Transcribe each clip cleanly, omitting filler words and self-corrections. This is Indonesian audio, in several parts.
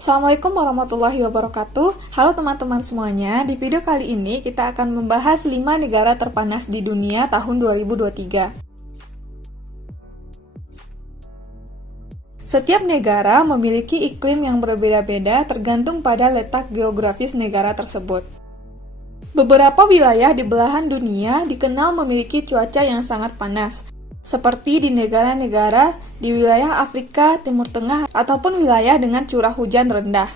Assalamualaikum warahmatullahi wabarakatuh. Halo teman-teman semuanya. Di video kali ini kita akan membahas 5 negara terpanas di dunia tahun 2023. Setiap negara memiliki iklim yang berbeda-beda tergantung pada letak geografis negara tersebut. Beberapa wilayah di belahan dunia dikenal memiliki cuaca yang sangat panas, seperti di negara-negara di wilayah Afrika, Timur Tengah, ataupun wilayah dengan curah hujan rendah.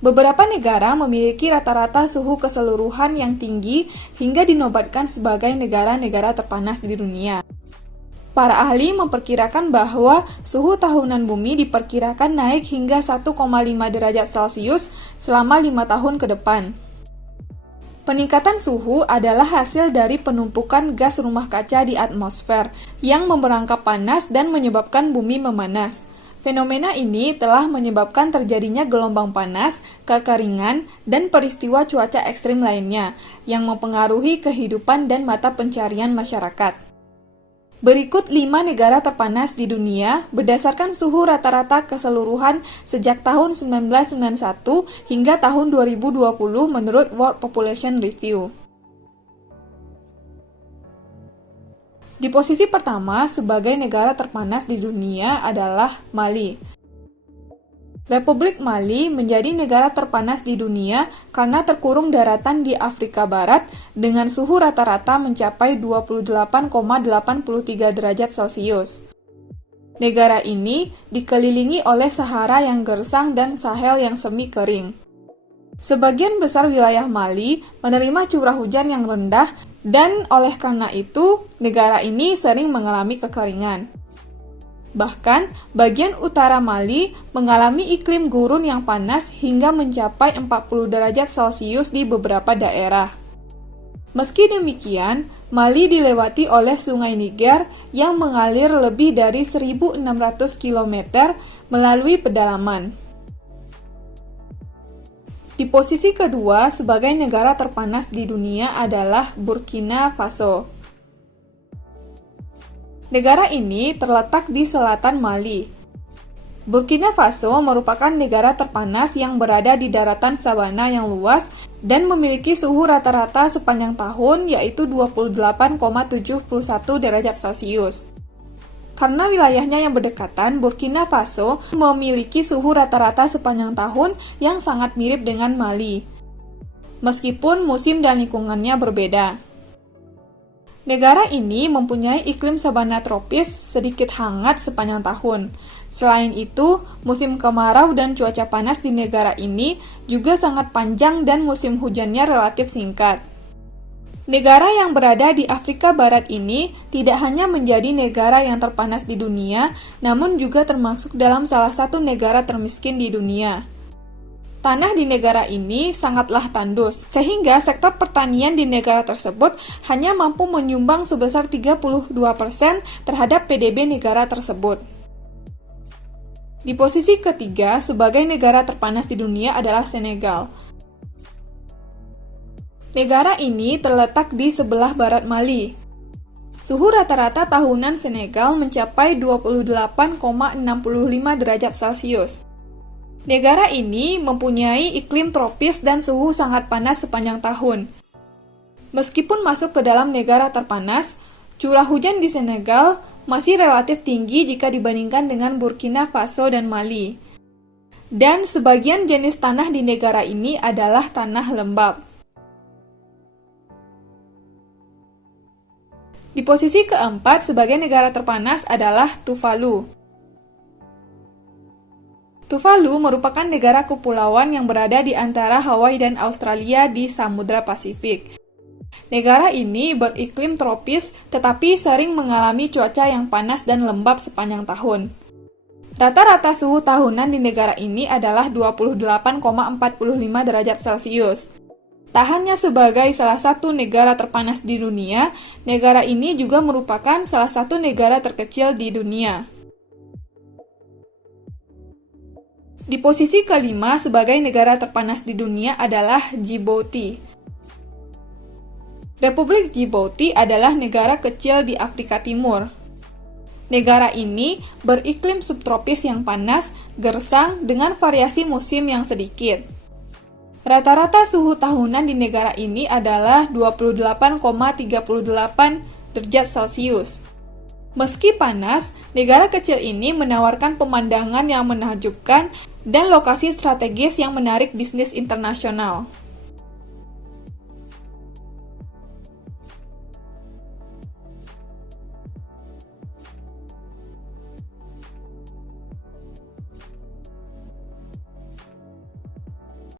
Beberapa negara memiliki rata-rata suhu keseluruhan yang tinggi hingga dinobatkan sebagai negara-negara terpanas di dunia. Para ahli memperkirakan bahwa suhu tahunan bumi diperkirakan naik hingga 1,5 derajat Celcius selama 5 tahun ke depan. Peningkatan suhu adalah hasil dari penumpukan gas rumah kaca di atmosfer yang memperangkap panas dan menyebabkan bumi memanas. Fenomena ini telah menyebabkan terjadinya gelombang panas, kekeringan, dan peristiwa cuaca ekstrim lainnya yang mempengaruhi kehidupan dan mata pencarian masyarakat. Berikut 5 negara terpanas di dunia berdasarkan suhu rata-rata keseluruhan sejak tahun 1991 hingga tahun 2020 menurut World Population Review. Di posisi pertama sebagai negara terpanas di dunia adalah Mali. Republik Mali menjadi negara terpanas di dunia karena terkurung daratan di Afrika Barat dengan suhu rata-rata mencapai 28,83 derajat Celcius. Negara ini dikelilingi oleh Sahara yang gersang dan Sahel yang semi kering. Sebagian besar wilayah Mali menerima curah hujan yang rendah dan oleh karena itu negara ini sering mengalami kekeringan. Bahkan, bagian utara Mali mengalami iklim gurun yang panas hingga mencapai 40 derajat Celcius di beberapa daerah. Meski demikian, Mali dilewati oleh Sungai Niger yang mengalir lebih dari 1.600 km melalui pedalaman. Di posisi kedua sebagai negara terpanas di dunia adalah Burkina Faso. Negara ini terletak di selatan Mali. Burkina Faso merupakan negara terpanas yang berada di daratan sabana yang luas dan memiliki suhu rata-rata sepanjang tahun yaitu 28,71 derajat Celcius. Karena wilayahnya yang berdekatan, Burkina Faso memiliki suhu rata-rata sepanjang tahun yang sangat mirip dengan Mali, meskipun musim dan lingkungannya berbeda. Negara ini mempunyai iklim sabana tropis sedikit hangat sepanjang tahun. Selain itu, musim kemarau dan cuaca panas di negara ini juga sangat panjang dan musim hujannya relatif singkat. Negara yang berada di Afrika Barat ini tidak hanya menjadi negara yang terpanas di dunia, namun juga termasuk dalam salah satu negara termiskin di dunia. Tanah di negara ini sangatlah tandus, sehingga sektor pertanian di negara tersebut hanya mampu menyumbang sebesar 32% terhadap PDB negara tersebut. Di posisi ketiga sebagai negara terpanas di dunia adalah Senegal. Negara ini terletak di sebelah barat Mali. Suhu rata-rata tahunan Senegal mencapai 28,65 derajat Celcius. Negara ini mempunyai iklim tropis dan suhu sangat panas sepanjang tahun. Meskipun masuk ke dalam negara terpanas, curah hujan di Senegal masih relatif tinggi jika dibandingkan dengan Burkina Faso dan Mali. Dan sebagian jenis tanah di negara ini adalah tanah lembab. Di posisi keempat sebagai negara terpanas adalah Tuvalu. Tuvalu merupakan negara kepulauan yang berada di antara Hawaii dan Australia di Samudra Pasifik. Negara ini beriklim tropis tetapi sering mengalami cuaca yang panas dan lembab sepanjang tahun. Rata-rata suhu tahunan di negara ini adalah 28,45 derajat Celcius. Tak hanya sebagai salah satu negara terpanas di dunia, negara ini juga merupakan salah satu negara terkecil di dunia. Di posisi kelima sebagai negara terpanas di dunia adalah Djibouti. Republik Djibouti adalah negara kecil di Afrika Timur. Negara ini beriklim subtropis yang panas, gersang, dengan variasi musim yang sedikit. Rata-rata suhu tahunan di negara ini adalah 28,38 derajat Celcius. Meski panas, negara kecil ini menawarkan pemandangan yang menakjubkan dan lokasi strategis yang menarik bisnis internasional.